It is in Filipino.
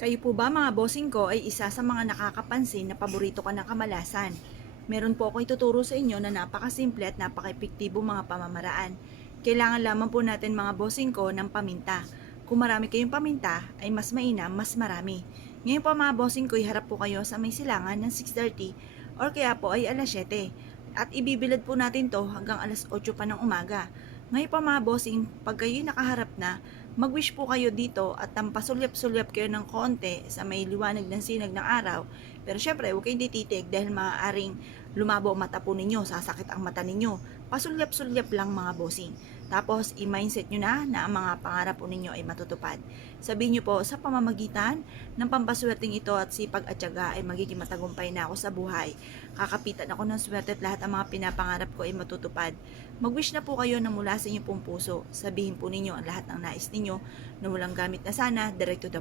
Kayo po ba mga bossing ko ay isa sa mga nakakapansin na paborito ka ng kamalasan? Meron po ako ituturo sa inyo na napakasimple at napaka-epektibo mga pamamaraan. Kailangan lamang po natin mga bossing ko ng paminta. Kung marami kayong paminta, ay mas mainam, mas marami. Ngayon po mga bossing ko, iharap po kayo sa may silangan ng 6:30 or kaya po ay alas 7. At ibibilad po natin to hanggang alas 8 pa ng umaga. Ngayon po mga bossing, pag kayo nakaharap na, mag-wish po kayo dito at tampasulyap-sulyap kayo ng konti sa may liwanag ng sinag ng araw. Pero syempre, huwag kayong tititig dahil maaaring lumabo ang mata po ninyo, sasakit ang mata ninyo. Pasulyap-sulyap lang mga bossing. Tapos, i-mindset nyo na ang mga pangarap po ninyo ay matutupad. Sabihin nyo po, sa pamamagitan ng pampaswerteng ito at sipag at tiyaga ay magiging matagumpay na ako sa buhay. Kakapitan ako ng swerte at lahat ang mga pinapangarap ko ay matutupad. Mag-wish na po kayo na mula sa inyong pong puso. Sabihin po ninyo ang lahat ng nais ninyo na walang gamit na sana, direct to the